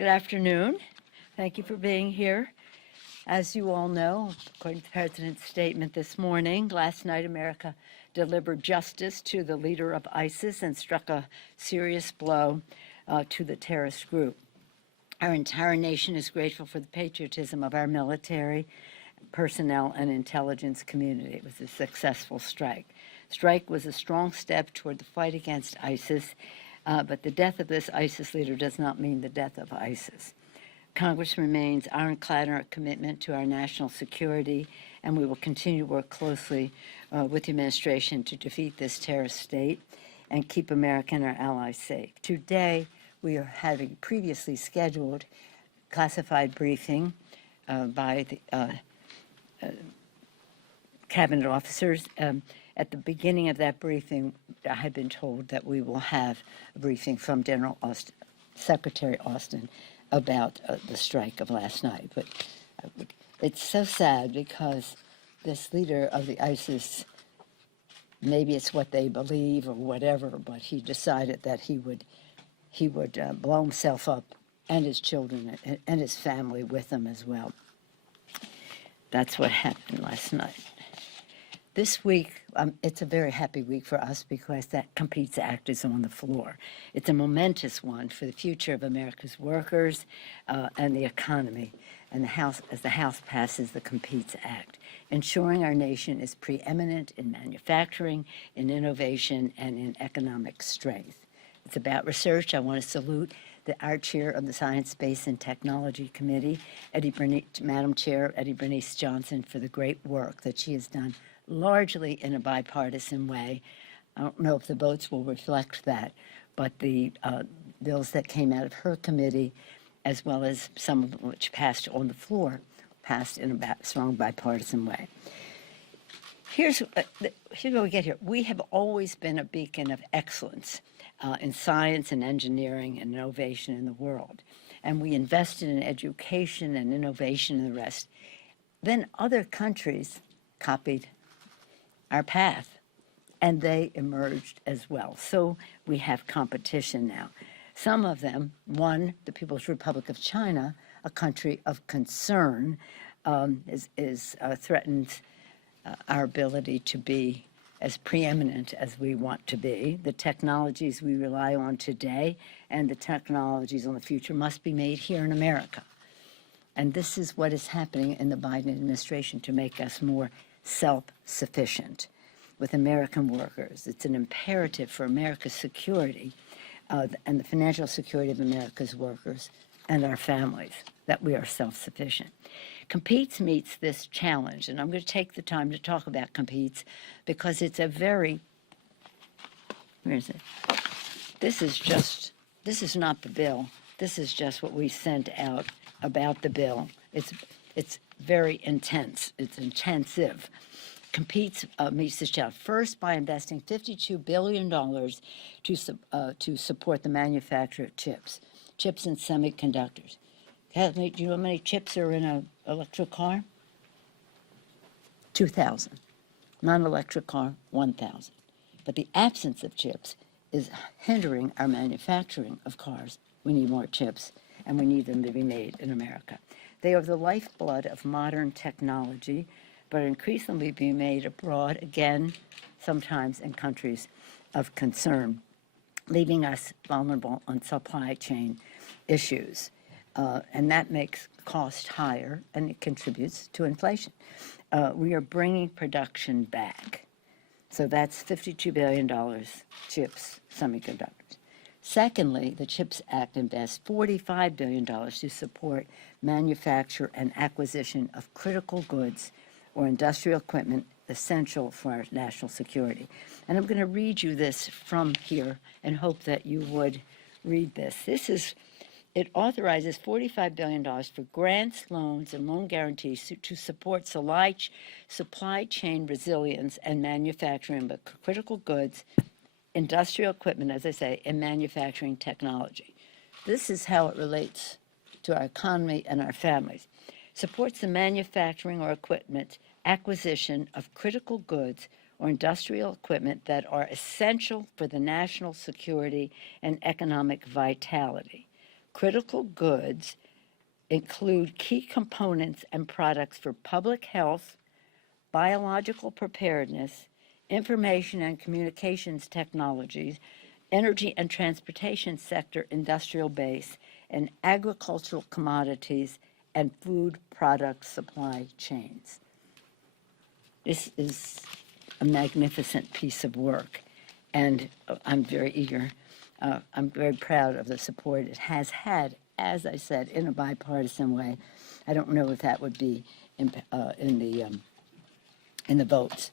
Good afternoon. Thank you for being here. As you all know, according to the President's statement this morning, last night America delivered justice to the leader of ISIS and struck a serious blow to the terrorist group. Our entire nation is grateful for the patriotism of our military, personnel, and intelligence community. It was a successful strike. Strike was a strong step toward the fight against ISIS, but the death of this ISIS leader does not mean the death of ISIS. Congress remains ironclad in our commitment to our national security, and we will continue to work closely with the administration to defeat this terrorist state and keep America and our allies safe. Today, we are having previously scheduled classified briefing by the cabinet officers. At the beginning of that briefing, I had been told that we will have a briefing from General Austin, Secretary Austin, about the strike of last night. But it's so sad because this leader of the ISIS, maybe it's what they believe or whatever, but he decided that he would blow himself up and his children and his family with him as well. That's what happened last night. This week, it's a very happy week for us because that Competes Act is on the floor. It's a momentous one for the future of America's workers and the economy. And as the House passes the Competes Act, ensuring our nation is preeminent in manufacturing, in innovation, and in economic strength. It's about research. I want to salute our chair of the Science, Space, and Technology Committee, Madam Chair Eddie Bernice Johnson, for the great work that she has done largely in a bipartisan way. I don't know if the votes will reflect that, but the bills that came out of her committee, as well as some of which passed on the floor, passed in a strong bipartisan way. Here's what we get here. We have always been a beacon of excellence in science and engineering and innovation in the world. And we invested in education and innovation and the rest. Then other countries copied our path, and they emerged as well. So we have competition now. Some of them, one, the People's Republic of China, a country of concern, threatens our ability to be as preeminent as we want to be. The technologies we rely on today and the technologies in the future must be made here in America. And this is what is happening in the Biden administration to make us more self-sufficient with American workers. It's an imperative for America's security and the financial security of America's workers and our families that we are self-sufficient. Competes meets this challenge, and I'm going to take the time to talk about Competes because it's a very, where is it? This is not the bill. This is just what we sent out about the bill. It's very intense. It's intensive. Competes meets this challenge first by investing $52 billion to support the manufacture of chips and semiconductors. Do you know how many chips are in an electric car? 2,000. Non-electric car, 1,000. But the absence of chips is hindering our manufacturing of cars. We need more chips, and we need them to be made in America. They are the lifeblood of modern technology, but increasingly being made abroad, again, sometimes in countries of concern, leaving us vulnerable on supply chain issues. And that makes cost higher, and it contributes to inflation. We are bringing production back. So that's $52 billion, chips, semiconductors. Secondly, the CHIPS Act invests $45 billion to support manufacture and acquisition of critical goods or industrial equipment essential for our national security. And I'm going to read you this from here and hope that you would read this. It authorizes $45 billion for grants, loans, and loan guarantees to support supply chain resilience and manufacturing of critical goods, industrial equipment, as I say, and manufacturing technology. This is how it relates to our economy and our families. Supports the manufacturing or equipment acquisition of critical goods or industrial equipment that are essential for the national security and economic vitality. Critical goods include key components and products for public health, biological preparedness, information and communications technologies, energy and transportation sector industrial base, and agricultural commodities and food product supply chains. This is a magnificent piece of work, and I'm very eager. I'm very proud of the support it has had, as I said, in a bipartisan way. I don't know if that would be in the votes.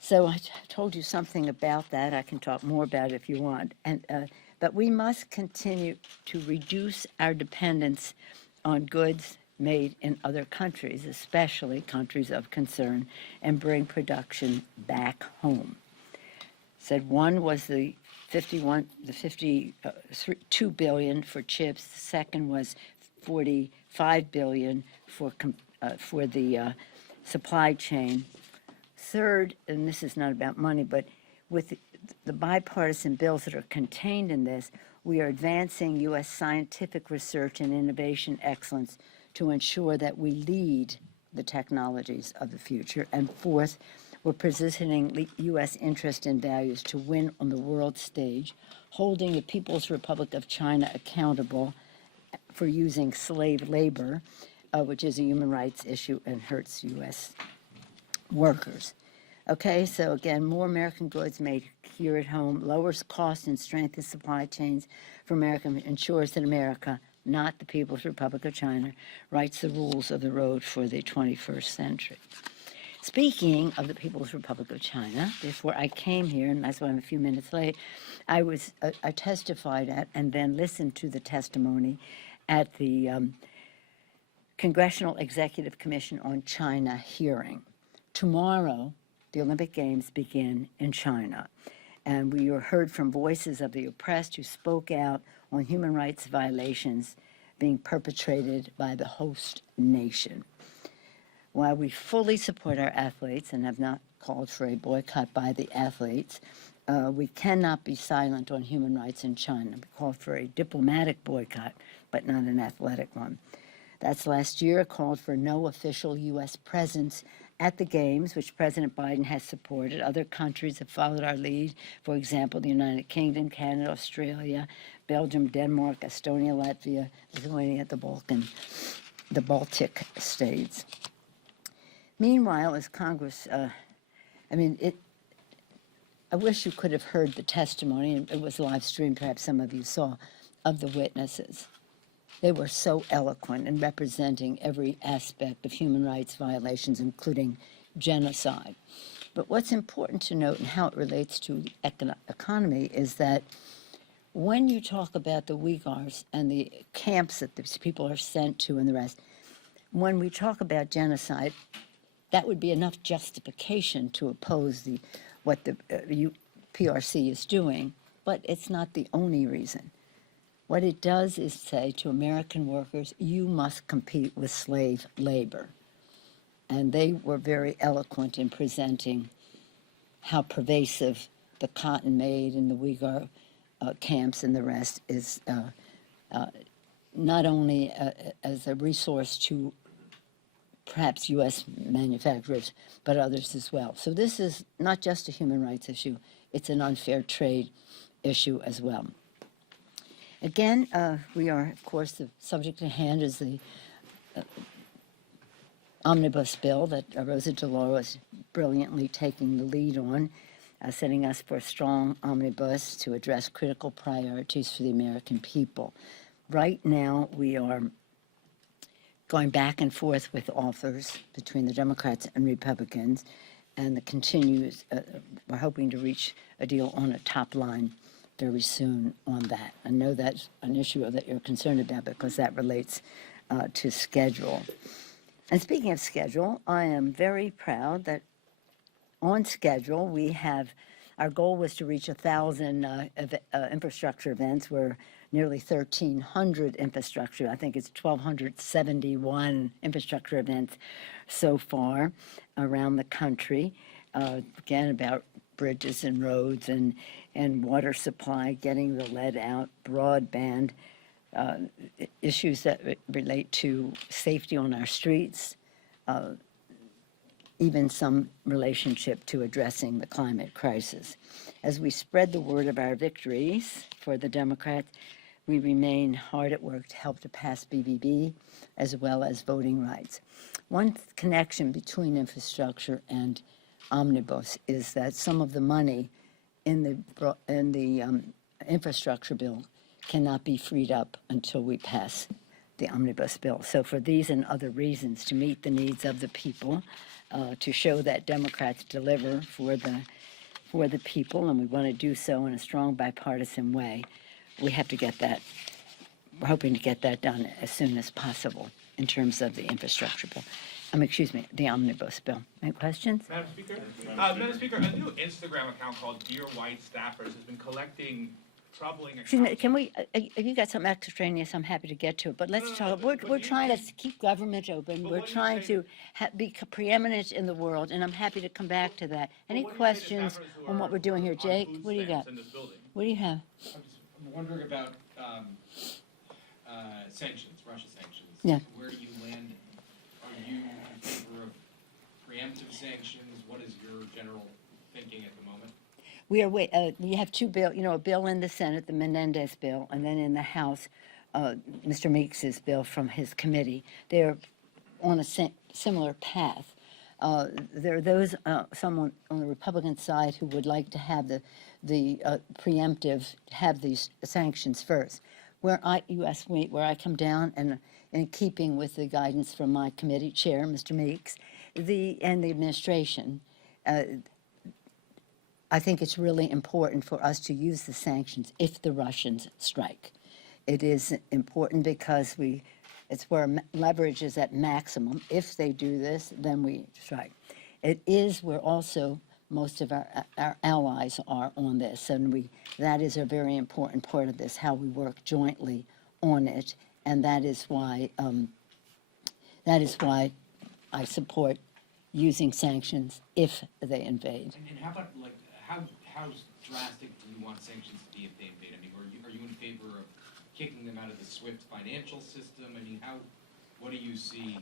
So I told you something about that. I can talk more about it if you want. But we must continue to reduce our dependence on goods made in other countries, especially countries of concern, and bring production back home. Said one was the 52 billion for chips. The second was 45 billion for the supply chain. Third, and this is not about money, but with the bipartisan bills that are contained in this, we are advancing U.S. scientific research and innovation excellence to ensure that we lead the technologies of the future. And fourth, we're positioning U.S. interest and values to win on the world stage, holding the People's Republic of China accountable for using slave labor, which is a human rights issue and hurts U.S. workers. Okay, so again, more American goods made here at home lowers costs and strengthens supply chains for America, ensures that America, not the People's Republic of China, writes the rules of the road for the 21st century. Speaking of the People's Republic of China, before I came here, and that's why I'm a few minutes late, I testified at and then listened to the testimony at the Congressional Executive Commission on China hearing. Tomorrow, the Olympic Games begin in China, and we heard from voices of the oppressed who spoke out on human rights violations being perpetrated by the host nation. While we fully support our athletes and have not called for a boycott by the athletes, we cannot be silent on human rights in China. We called for a diplomatic boycott, but not an athletic one. That's last year, called for no official U.S. presence at the Games, which President Biden has supported. Other countries have followed our lead. For example, the United Kingdom, Canada, Australia, Belgium, Denmark, Estonia, Latvia, Lithuania, the Baltic states. Meanwhile, as Congress, I wish you could have heard the testimony, and it was live streamed, perhaps some of you saw, of the witnesses. They were so eloquent in representing every aspect of human rights violations, including genocide. But what's important to note and how it relates to the economy is that when you talk about the Uyghurs and the camps that these people are sent to and the rest, when we talk about genocide, that would be enough justification to oppose what the PRC is doing, but it's not the only reason. What it does is say to American workers, you must compete with slave labor. And they were very eloquent in presenting how pervasive the cotton made in the Uyghur camps and the rest is not only as a resource to perhaps U.S. manufacturers, but others as well. So this is not just a human rights issue, it's an unfair trade issue as well. Again, we are, of course, the subject at hand is the Omnibus bill that Rosa DeLauro is brilliantly taking the lead on, setting us for a strong omnibus to address critical priorities for the American people. Right now, we are going back and forth with authors between the Democrats and Republicans, and we're hoping to reach a deal on a top line very soon on that. I know that's an issue that you're concerned about because that relates to schedule. And speaking of schedule, I am very proud that on schedule our goal was to reach 1,000 infrastructure events. We're nearly 1,300 infrastructure. I think it's 1,271 infrastructure events so far around the country. Again, about bridges and roads and water supply, getting the lead out, broadband, issues that relate to safety on our streets, even some relationship to addressing the climate crisis. As we spread the word of our victories for the Democrats, we remain hard at work to help to pass BBB as well as voting rights. One connection between infrastructure and Omnibus is that some of the money in the infrastructure bill cannot be freed up until we pass the Omnibus bill. So for these and other reasons, to meet the needs of the people, to show that Democrats deliver for the people, and we want to do so in a strong bipartisan way, we have to get that, we're hoping to get that done as soon as possible in terms of the infrastructure bill. Excuse me, the Omnibus bill. Any questions? Madam Speaker? Madam Speaker, a new Instagram account called Dear White Staffers has been collecting troubling accounts. Excuse me, can we, if you got something extraneous, I'm happy to get to it, but let's talk, we're trying to keep government open, we're trying to be preeminent in the world, and I'm happy to come back to that. Any questions on what we're doing here? Jake, what do you got? What do you have? I'm wondering about sanctions, Russia sanctions. Yeah. Where do you land? Are you in favor of preemptive sanctions? What is your general thinking at the moment? We have two bills, a bill in the Senate, the Menendez bill, and then in the House, Mr. Meeks's bill from his committee. They're on a similar path. There are those, someone on the Republican side who would like to have the preemptive, have these sanctions first. You asked me where I come down, and in keeping with the guidance from my committee chair, Mr. Meeks, and the administration, I think it's really important for us to use the sanctions if the Russians strike. It is important because it's where leverage is at maximum. If they do this, then we strike. It is where also most of our allies are on this, and that is a very important part of this, how we work jointly on it, and that is why I support using sanctions if they invade. And how about, like, how drastic do you want sanctions to be if they invade? I mean, are you in favor of kicking them out of the SWIFT financial system? I mean, what do you see?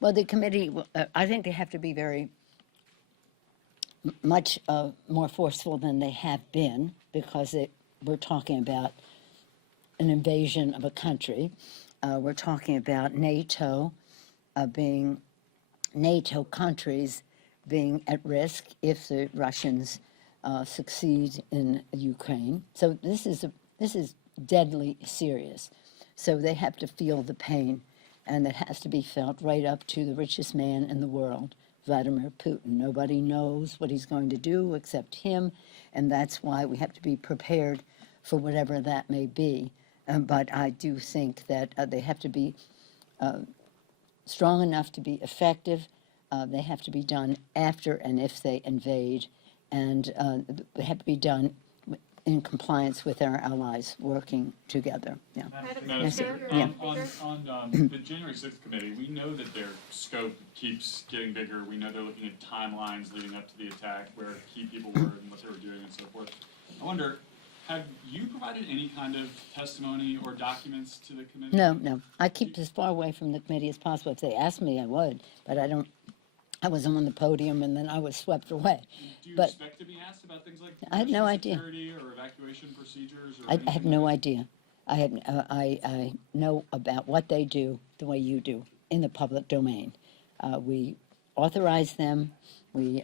Well, the committee, I think they have to be very much more forceful than they have been, because we're talking about an invasion of a country. We're talking about NATO countries being at risk if the Russians succeed in Ukraine. So this is deadly serious. So they have to feel the pain, and it has to be felt right up to the richest man in the world, Vladimir Putin. Nobody knows what he's going to do except him, and that's why we have to be prepared for whatever that may be. But I do think that they have to be strong enough to be effective. They have to be done after and if they invade, and they have to be done in compliance with our allies working together. Yeah. Madam Speaker, Yeah. on the January 6th committee, we know that their scope keeps getting bigger. We know they're looking at timelines leading up to the attack, where key people were and what they were doing and so forth. I wonder, have you provided any kind of testimony or documents to the committee? No. I keep as far away from the committee as possible. If they asked me, I would, but I don't. I was on the podium and then I was swept away. Do you But expect to be asked about things like I had no national idea. security or evacuation procedures? Or I have no anything? idea. I know about what they do the way you do in the public domain. We authorize them. We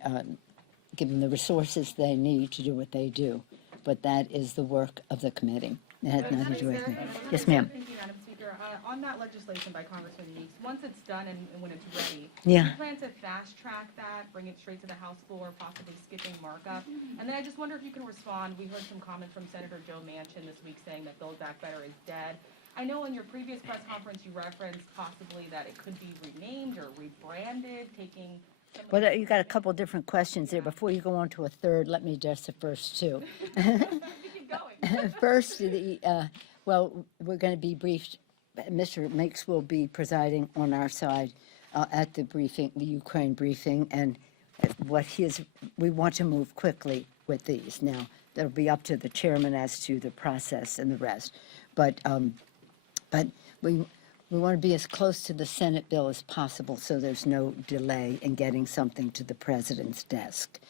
give them the resources they need to do what they do. But that is the work of the committee. It has nothing to do with me. Yes, ma'am. Thank you, Madam Speaker. On that legislation by Congressman Meeks, once it's done and when it's ready, Yeah. do you plan to fast track that, bring it straight to the House floor, possibly skipping markup? And then I just wonder if you can respond. We heard some comments from Senator Joe Manchin this week saying that Build Back Better is dead. I know in your previous press conference you referenced possibly that it could be renamed or rebranded, taking some of Well, you got a couple different questions there. Before you go on to a third, let me address the first two. You keep going. First, well, we're going to be briefed. Mr. Meeks will be presiding on our side at the briefing, the Ukraine briefing, and we want to move quickly with these. Now, that'll be up to the chairman as to the process and the rest. But But we want to be as close to the Senate bill as possible so there's no delay in getting something to the president's desk.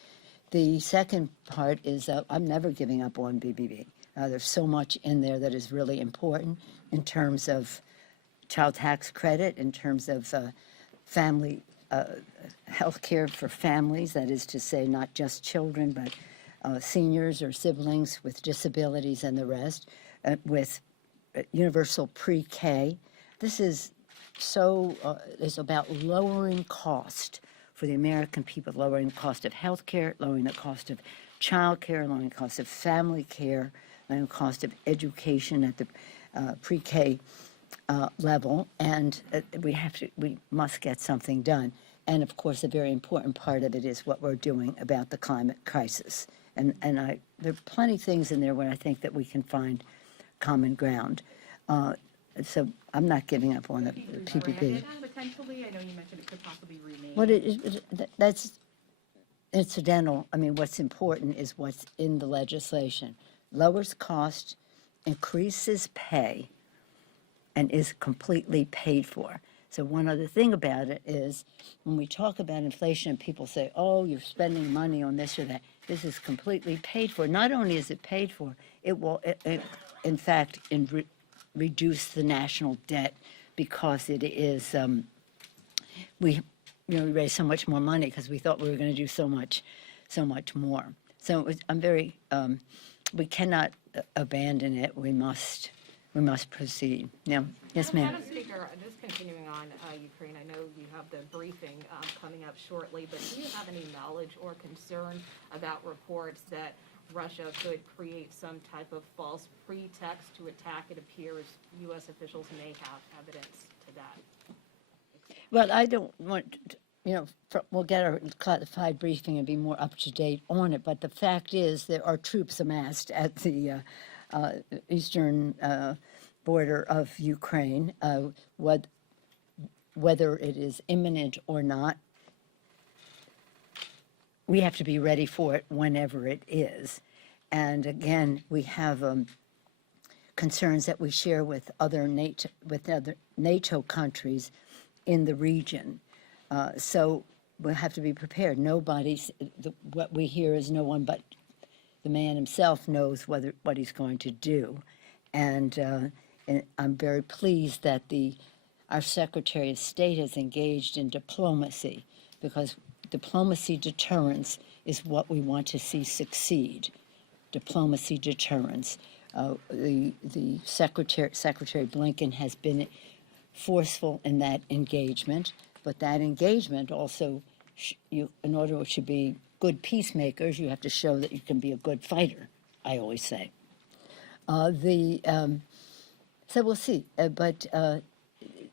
The second part is I'm never giving up on BBB. There's so much in there that is really important in terms of child tax credit, in terms of family health care for families, that is to say, not just children, but seniors or siblings with disabilities and the rest, with universal pre-K. This is is about lowering cost for the American people, lowering the cost of health care, lowering the cost of child care, lowering the cost of family care, lowering the cost of education at the pre-K level, and we must get something done. And of course, a very important part of it is what we're doing about the climate crisis. And there are plenty of things in there where I think that we can find common ground. So I'm not giving up on the PPP. Rebranded, potentially, I know you mentioned it could possibly remain. That's incidental. I mean, what's important is what's in the legislation. Lowers cost, increases pay, and is completely paid for. So one other thing about it is when we talk about inflation, people say, oh, you're spending money on this or that. This is completely paid for. Not only is it paid for, it will, in fact, reduce the national debt because it is, we raised so much more money because we thought we were going to do so much more. So I'm very, we cannot abandon it. We must proceed. Now, yes, ma'am. Madam Speaker, just continuing on Ukraine, I know you have the briefing coming up shortly, but do you have any knowledge or concern about reports that Russia could create some type of false pretext to attack? It appears U.S. officials may have evidence to that. Well, I don't want, we'll get our classified briefing and be more up to date on it, but the fact is there are troops amassed at the eastern border of Ukraine. Whether it is imminent or not, we have to be ready for it whenever it is. And again, we have concerns that we share with other NATO countries in the region. So we have to be prepared. What we hear is no one but the man himself knows what he's going to do. And I'm very pleased that our Secretary of State has engaged in diplomacy, because diplomacy deterrence is what we want to see succeed. Diplomacy deterrence. The Secretary Blinken has been forceful in that engagement, but that engagement also, in order to be good peacemakers, you have to show that you can be a good fighter, I always say. So we'll see. But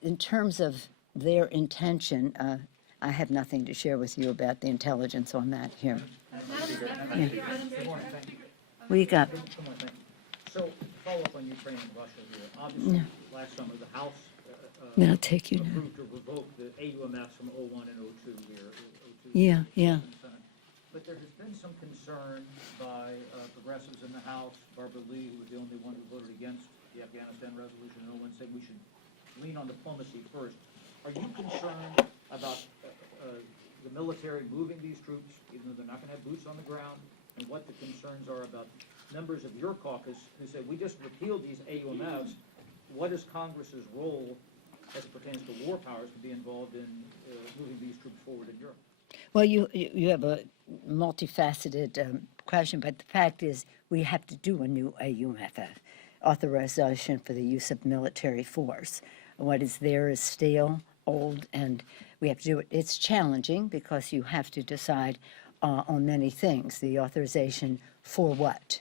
in terms of their intention, I have nothing to share with you about the intelligence on that here. Yeah. What you got? So, follow up on Ukraine and Russia here. Obviously, last summer, the House Then I'll take you now. approved to revoke the AUMFs from 01 and 02 here. 02 Yeah. But there has been some concern by progressives in the House, Barbara Lee, who was the only one who voted against the Afghanistan resolution, and no one said we should lean on diplomacy first. Are you concerned about the military moving these troops, even though they're not going to have boots on the ground, and what the concerns are about members of your caucus who say, we just repealed these AUMFs, what is Congress's role as it pertains to war powers to be involved in moving these troops forward in Europe? Well, you have a multifaceted question, but the fact is we have to do a new AUMF, authorization for the use of military force. What is there is stale, old, and we have to do it. It's challenging because you have to decide on many things. The authorization for what?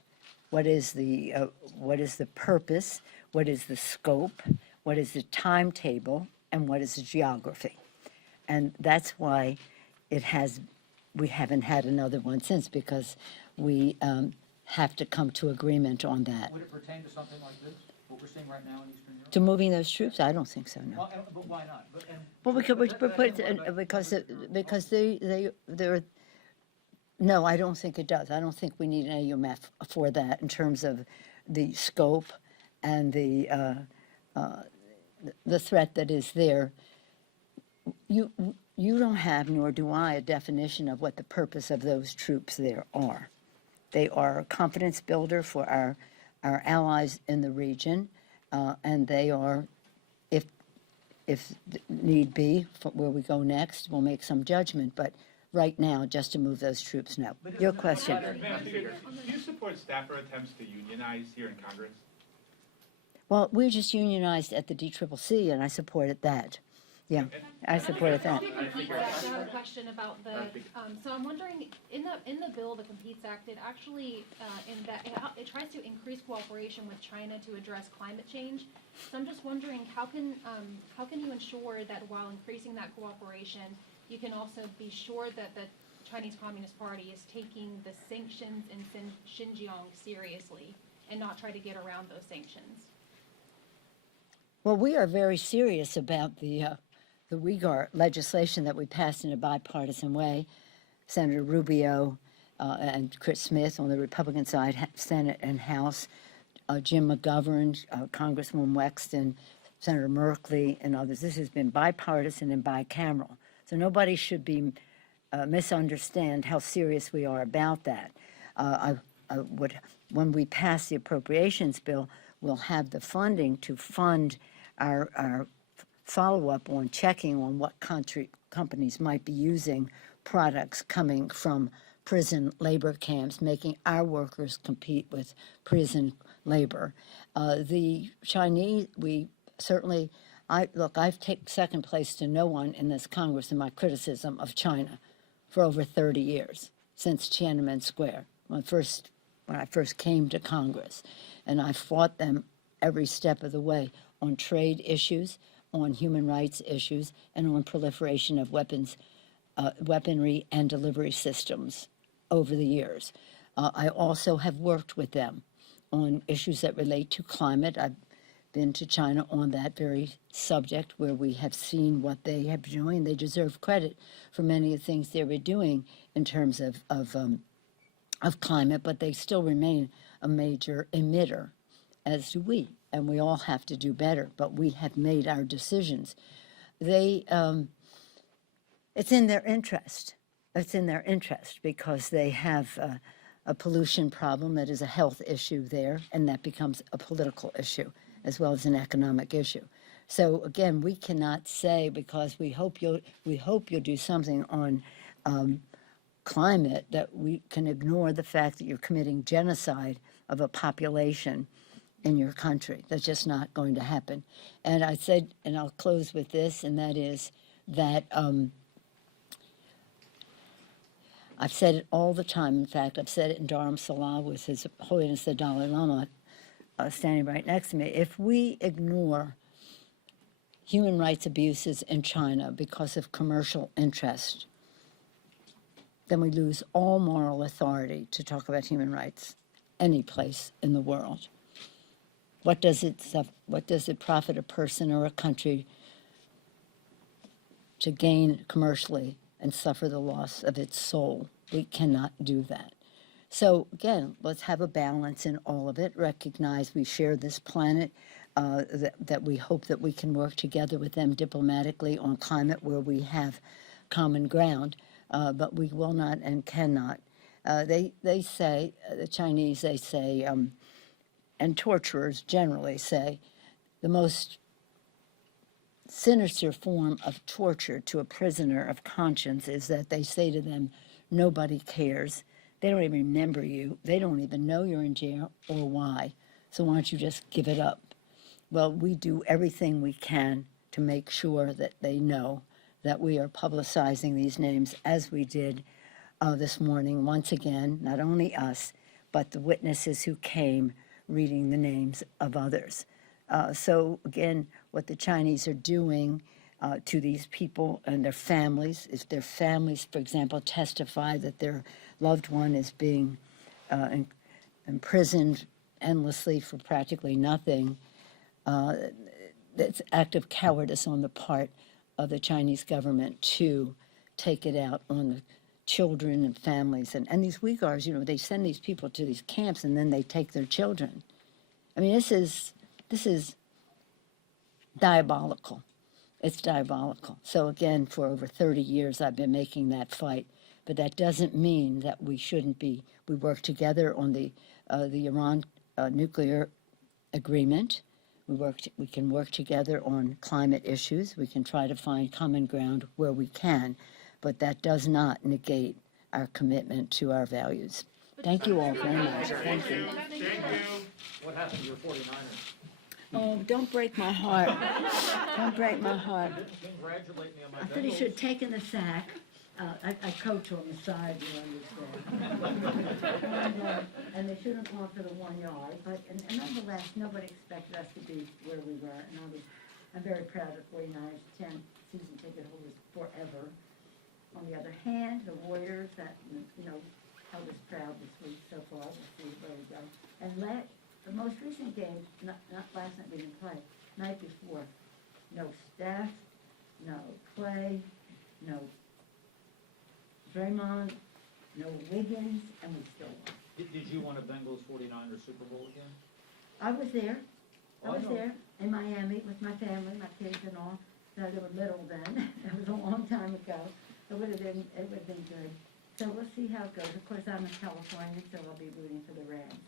What is the purpose? What is the scope? What is the timetable? And what is the geography? And that's why we haven't had another one since, because we have to come to agreement on that. Would it pertain to something like this, what we're seeing right now in Eastern Europe? To moving those troops? I don't think so, no. Well, but why not? Because they're, no, I don't think it does. I don't think we need an AUMF for that in terms of the scope and the the threat that is there, you don't have, nor do I, a definition of what the purpose of those troops there are. They are a confidence builder for our allies in the region, and they are, if need be, for where we go next, we'll make some judgment. But right now, just to move those troops, no. Your question. Madam Speaker, do you support staffer attempts to unionize here in Congress? Well, we're just unionized at the DCCC, and I supported that. Yeah, I supported that. I have a question about the, so I'm wondering, in the bill, the Competes Act, it actually, it tries to increase cooperation with China to address climate change. So I'm just wondering, how can you ensure that while increasing that cooperation, you can also be sure that the Chinese Communist Party is taking the sanctions in Xinjiang seriously and not try to get around those sanctions? Well, we are very serious about the Uyghur legislation that we passed in a bipartisan way. Senator Rubio and Chris Smith on the Republican side, Senate and House, Jim McGovern, Congresswoman Wexton, Senator Merkley, and others. This has been bipartisan and bicameral. So nobody should be misunderstand how serious we are about that. When we pass the appropriations bill, we'll have the funding to fund our follow-up on checking on what companies might be using products coming from prison labor camps, making our workers compete with prison labor. The Chinese, we certainly, I've taken second place to no one in this Congress in my criticism of China for over 30 years, since Tiananmen Square, when I first came to Congress. And I fought them every step of the way on trade issues, on human rights issues, and on proliferation of weaponry and delivery systems over the years. I also have worked with them on issues that relate to climate. I've been to China on that very subject, where we have seen what they have been doing. They deserve credit for many of the things they were doing in terms of climate, but they still remain a major emitter, as do we. And we all have to do better, but we have made our decisions. It's in their interest. It's in their interest because they have a pollution problem that is a health issue there, and that becomes a political issue as well as an economic issue. So again, we cannot say, because we hope you'll do something on climate, that we can ignore the fact that you're committing genocide of a population in your country. That's just not going to happen. And I said, and I'll close with this, and that is that I've said it all the time. In fact, I've said it in Dharamsala with His Holiness the Dalai Lama standing right next to me. If we ignore human rights abuses in China because of commercial interest, then we lose all moral authority to talk about human rights any place in the world. What does it profit a person or a country to gain commercially and suffer the loss of its soul? We cannot do that. So again, let's have a balance in all of it. Recognize we share this planet, that we hope that we can work together with them diplomatically on climate where we have common ground, but we will not and cannot. They say, the Chinese, they say, and torturers generally say, the most sinister form of torture to a prisoner of conscience is that they say to them, nobody cares. They don't even remember you. They don't even know you're in jail or why. So why don't you just give it up? Well, we do everything we can to make sure that they know that we are publicizing these names, as we did this morning, once again, not only us, but the witnesses who came reading the names of others. So again, what the Chinese are doing to these people and their families, if their families, for example, testify that their loved one is being imprisoned endlessly for practically nothing, that's act of cowardice on the part of the Chinese government to take it out on the children and families. And these Uyghurs, they send these people to these camps and then they take their children. I mean, this is diabolical. It's diabolical. So again, for over 30 years, I've been making that fight. But that doesn't mean that we shouldn't be. We work together on the Iran nuclear agreement. We can work together on climate issues. We can try to find common ground where we can. But that does not negate our commitment to our values. Thank you all very much. Thank you. What happened to your 49ers? Oh, don't break my heart. Don't break my heart. Congratulate me on my I thought he Bengals. should have taken the sack. I coach on the side, you understand. And they should have gone for the 1 yard, but and nonetheless, nobody expected us to be where we were. And I'm very proud of 49ers, 10 season ticket holders forever. On the other hand, the Warriors that, held us proud this week so far. We'll see where we go. And the most recent game, not last night we didn't play, night before, no Steph, no Clay, no Draymond, no Wiggins, and we still won. Did you want a Bengals 49ers Super Bowl again? I was there. Oh, I know. There in Miami with my family, my kids and all. No, they were little then. That was a long time ago. It would have been good. So we'll see how it goes. Of course, I'm a Californian, so I'll be rooting for the Rams.